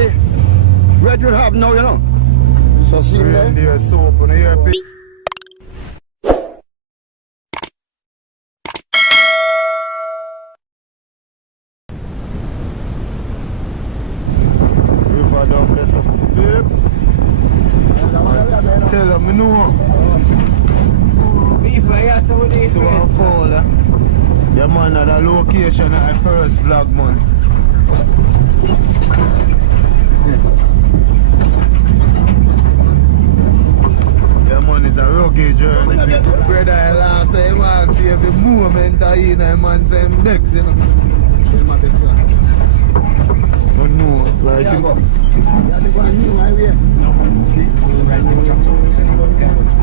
the red we have now, you know. So see me there. There's soap on the earpiece. River down there some babes. Tell them me know. People here so they To one fall. Yeah man, at the location at the first vlog man. Yeah man, it's a rugged journey. Brother I last say he wants to see every moment I in a man say him vex, you know. I know, right? Yeah, go. Yeah, they go on new highway. No, see, right in Jackson, so you got carrots.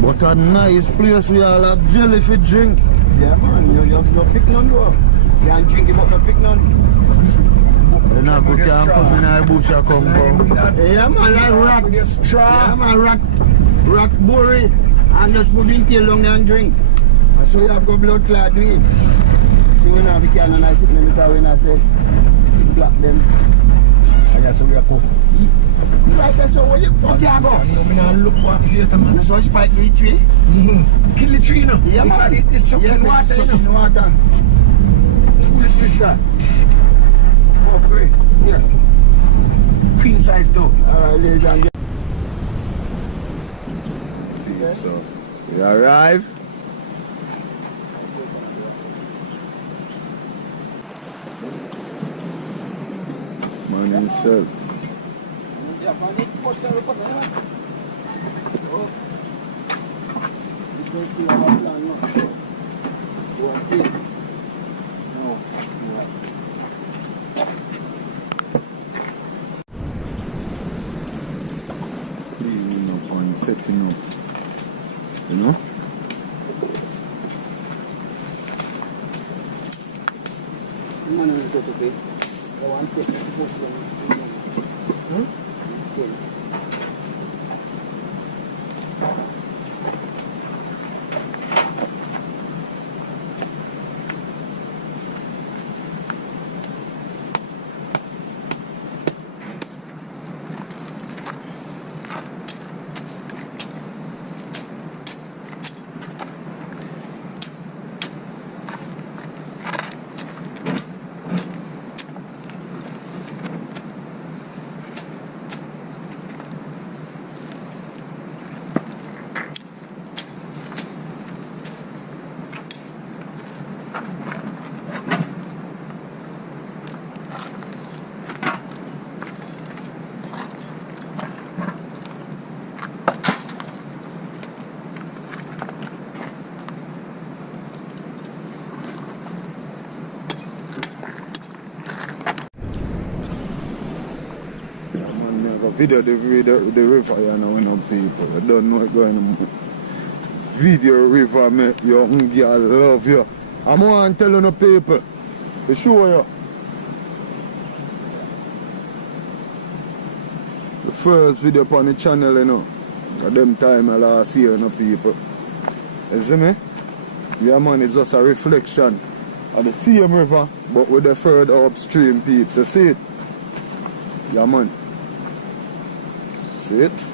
What a nice place we all have jelly for drink. Yeah, man, you pick none though. You can't drink it, but you pick none. You know, go can come in the bush and come down. Yeah, man, like rock. Just try. Yeah, man, rock bury. And just put in tail down there and drink. And so you have got blood clot do it. See, when I be can and I sit in the middle when I say, block them. I guess we are cool. Right there, so where you go? No, me not look what theater, man. You saw spike the tree? Kill the tree now. Yeah, man. It's soaking water, you know. Water. This sister. Oh, great. Yeah. Queen size though. Alright, ladies and gentlemen. So, we arrive. Man himself. Cleaning up and setting up. You know? Video the river, you know, when people I don't know what's going on. Video river, make your girl love you. I'm want to tell you people, to show you. The first video on the channel, you know, at them time last year, you know, people. You see me? Yeah, man, it's just a reflection of the same river, but with the further upstream peeps. You see it? Yeah, man. See it?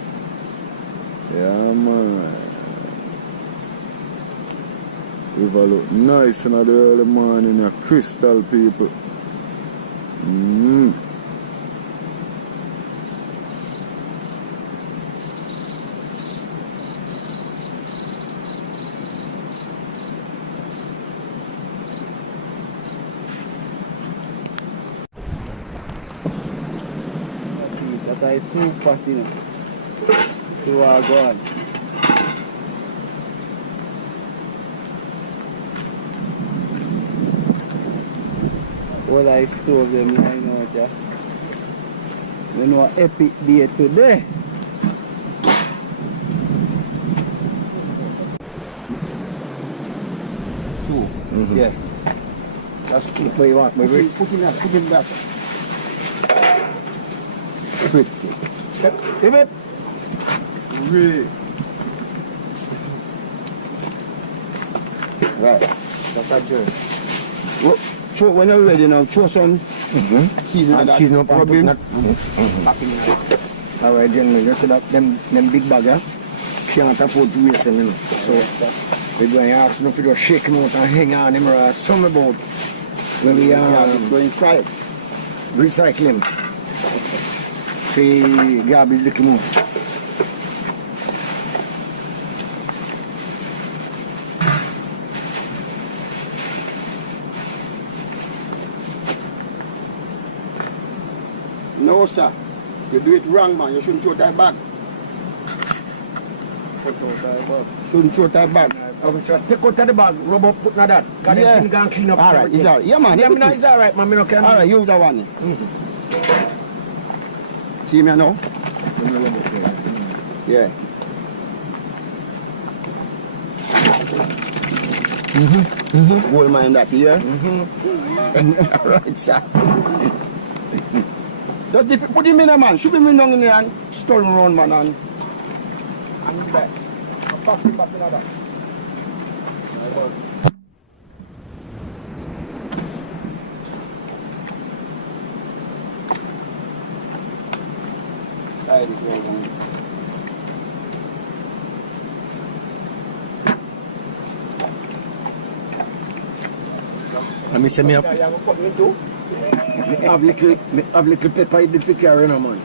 Yeah, man. River look nice in the early morning, a crystal, people. That is super, you know. So I go on. Well, I stove them line out, yeah. You know, epic day today. So, yeah. That's what you want. Put him back. Pretty. Give it. Really? Right. That's a joke. Throw, when you're ready now, throw some season And that. season up and rub put in. that. Popping it out. Alright, gentlemen, you see that them big bag, yeah? Can't afford to waste them, you know. So we're going to ask them to just shake him out and hang on him or some about when we Go inside. recycle him. The garbage lick him out. No, sir. You do it wrong, man. You shouldn't throw that back. Shouldn't throw that back. Take out of the bag, rub up, put in that. Because Yeah. them can clean up. All right, it's all right. Yeah, man. Yeah, everything. it's all right, man. Me no can. All right, use that one. See me now? Yeah. Hold mine that here. All right, sir. Just dip it, put him in there, man. Should be me down in there and stole him around, man. And back. Back in that. This one. Let me say me up. Yeah, you put me too. Have little pepper in the picker, you know, man.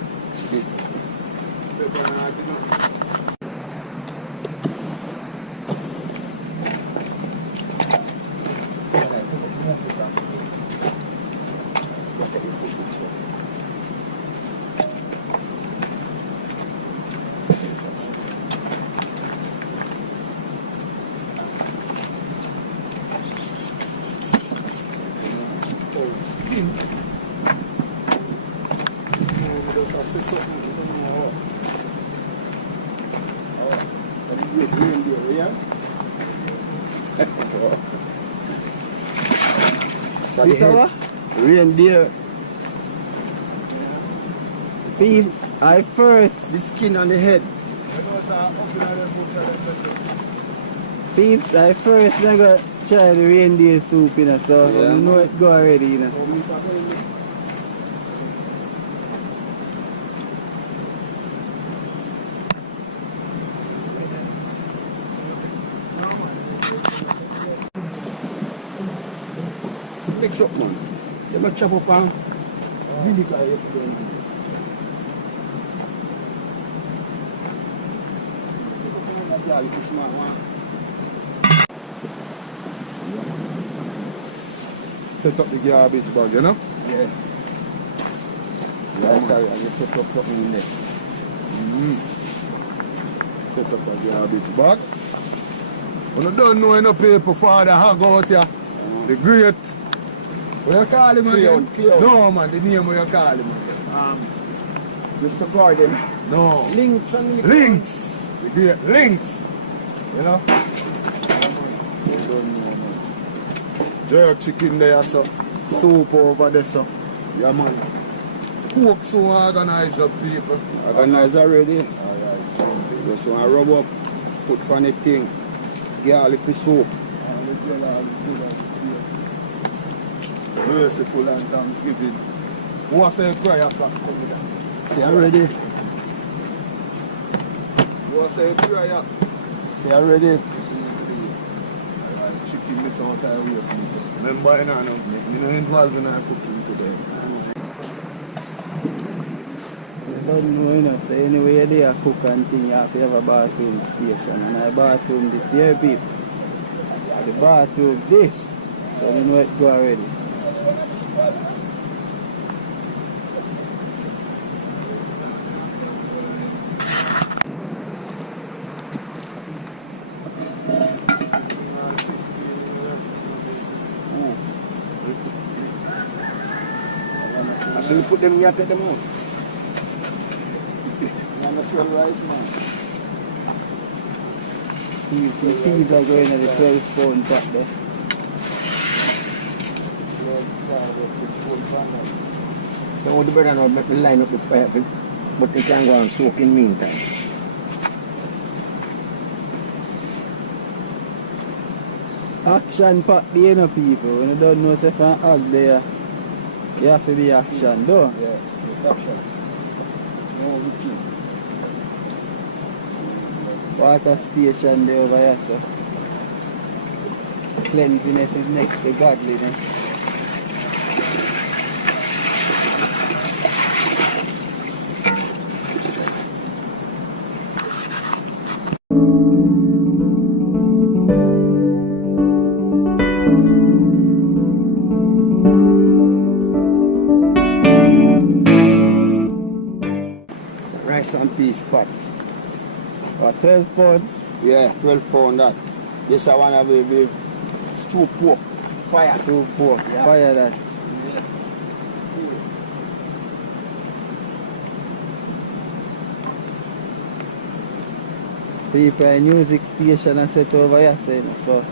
Reindeer. Beef, I first. The skin on the head. Beef, I first. I got try the reindeer soup, you know, so Yeah. you know it go already, you know. Mix up, man. You got chop up and really got it. Set up the garbage bag, you know? Yeah. Yeah, carry and you set up something in there. Set up the garbage bag. When you don't know any paper for the hang out here, the great. What you call him again? Cleon. No, man, the name what you call him again. Mr. Gordon. No. Links and Links. The great Links. You know? Jerk chicken there, so. Soup over there, so. Yeah, man. Cook so organized up people. Organize already. Just want to rub up, put on the thing. Garlic for soup. Merciful and Thanksgiving. What's a prayer for? See already? What's a prayer? See already? Chicken this out of here. Remember, you know, I'm not involved in our cooking today. You don't know, you know, so anyway you're there cook and thing, you have to have a bathroom station. And a bathroom this here, people. The bathroom this. So you know it go already. So you put them here, take them out. And that's your rice, man. Peas are going at the 12-pound top there. Don't want the bread and all, make me line up the fire, but they can go and soak in meantime. Action pack the you know, people. When you don't know if an hog there, you have to be action, though. Yeah, it's action. No routine. Water station there over here, so. Cleanliness is next to godliness. Rice and peas pot. What, 12 pound? Yeah, 12 pound that. This I want to be stew pork. Fire. 2 pork. Yeah. Fire that. People in music station and set over here, so.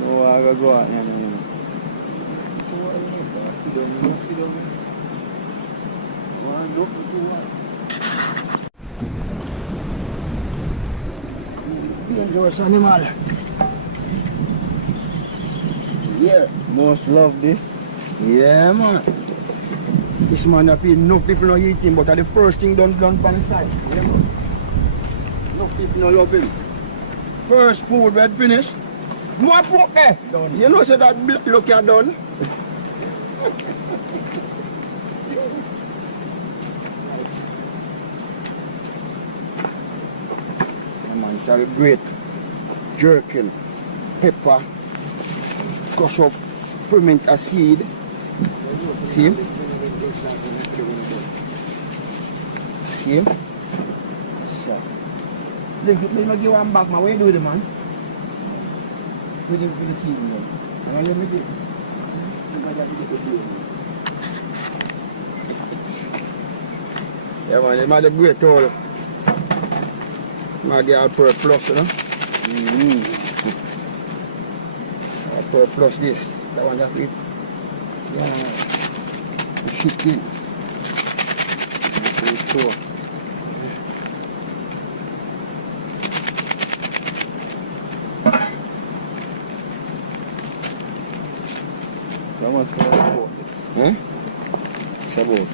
No, I go out, you know. Dangerous animal. Yeah. Most love this. Yeah, man. This man up here, no people not eat him, but the first thing done on the side. Yeah, man. No people not love him. First food we had finished. More pork there. Done. You know, say that black look you done. Man, it's a great jerkin, pepper, crush up pimento seed. See him? See him? So. Let me give one back, man. What you do with it, man? With the seed, man. And I make it. Yeah, man, it's a great tool. I get per plus, you know. Per plus this. That one just it. Yeah. Chicken. So. How much for the pork? Huh? It's about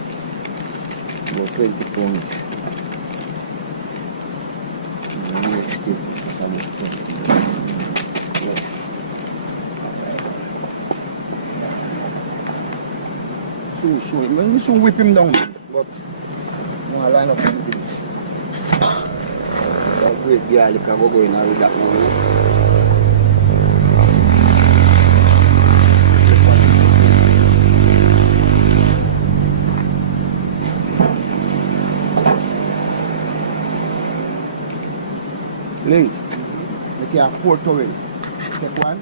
20 pounds. We soon whip him down, but I want to line up some things. It's a great garlic I go in with that one. Link, you can pour to it. Take one.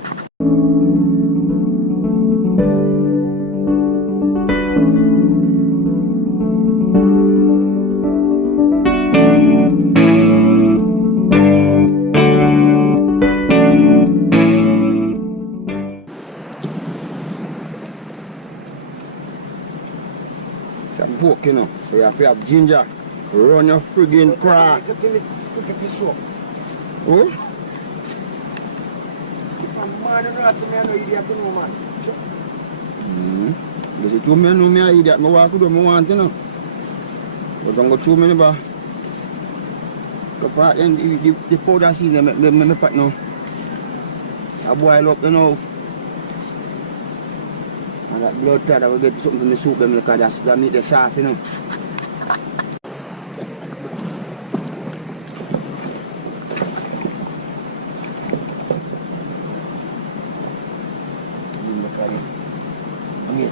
Some pork, you know, so you have to have ginger. Run your friggin' crack. Oh? There's a 2 men who may eat that. I walk with them, I want to know. But I'm going to 2 men, but the powder seed, they pack now. I boil up, you know. And that blood clot, I will get something in the soup, because that make the soft, you know.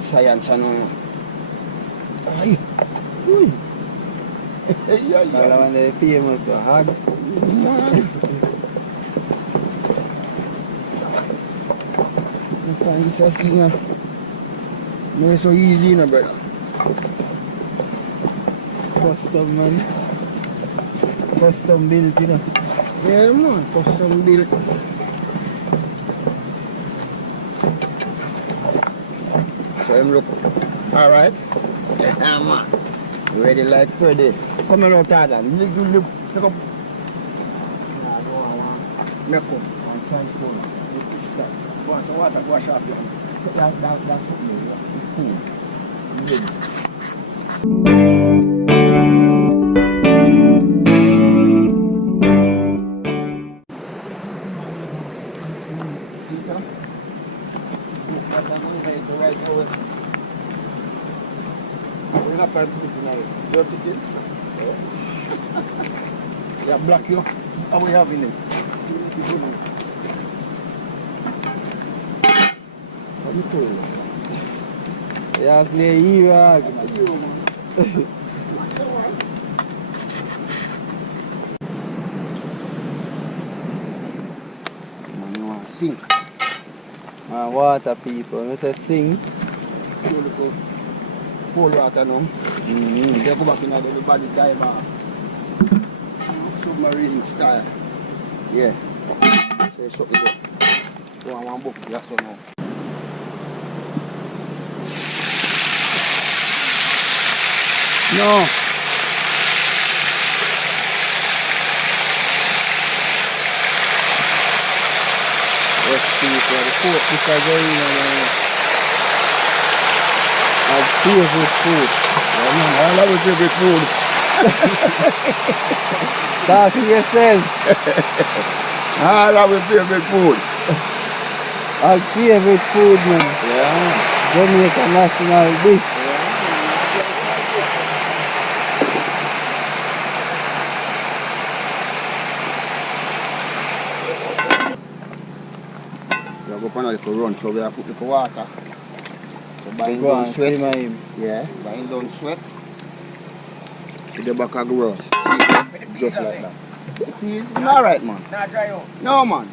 Science and all. Ay! Uy! Kala man the famous for hard. Man! You find this as easy. No, it's so easy, no, brother. Custom, man. Custom built, you know. Yeah, man. Custom built. So him look alright. Yeah, man. You ready like Freddy? Come on out, Tarzan. Look up. Make up and try to pour this stuff. Want some water, wash off here. That's something. It's cool. Yeah, black you. How we having it? What you doing? Yeah, play Iraq. Man, you want to sink. Water people, I say sing. Beautiful. Cold water now. They go back in the body dive off. Submarine style. Yeah. So you shut it up. Go on one book, that's all now. No. Yes, people, the food is very our favorite food. I love your favorite food. Talk to yourself. I love your favorite food. Our favorite food, man. Yeah. Jamaica national dish. We are going to little run, so we have put little water. So bind Go down and sweat. simmer him. Yeah, bind down sweat. With the back of the roast. See, just like that. The peas, alright man. Now dry out. No man.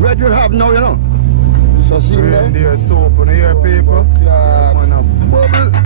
Ready to have now, you know. So see me. Reindeer soap on the air, people. Man, a bubble.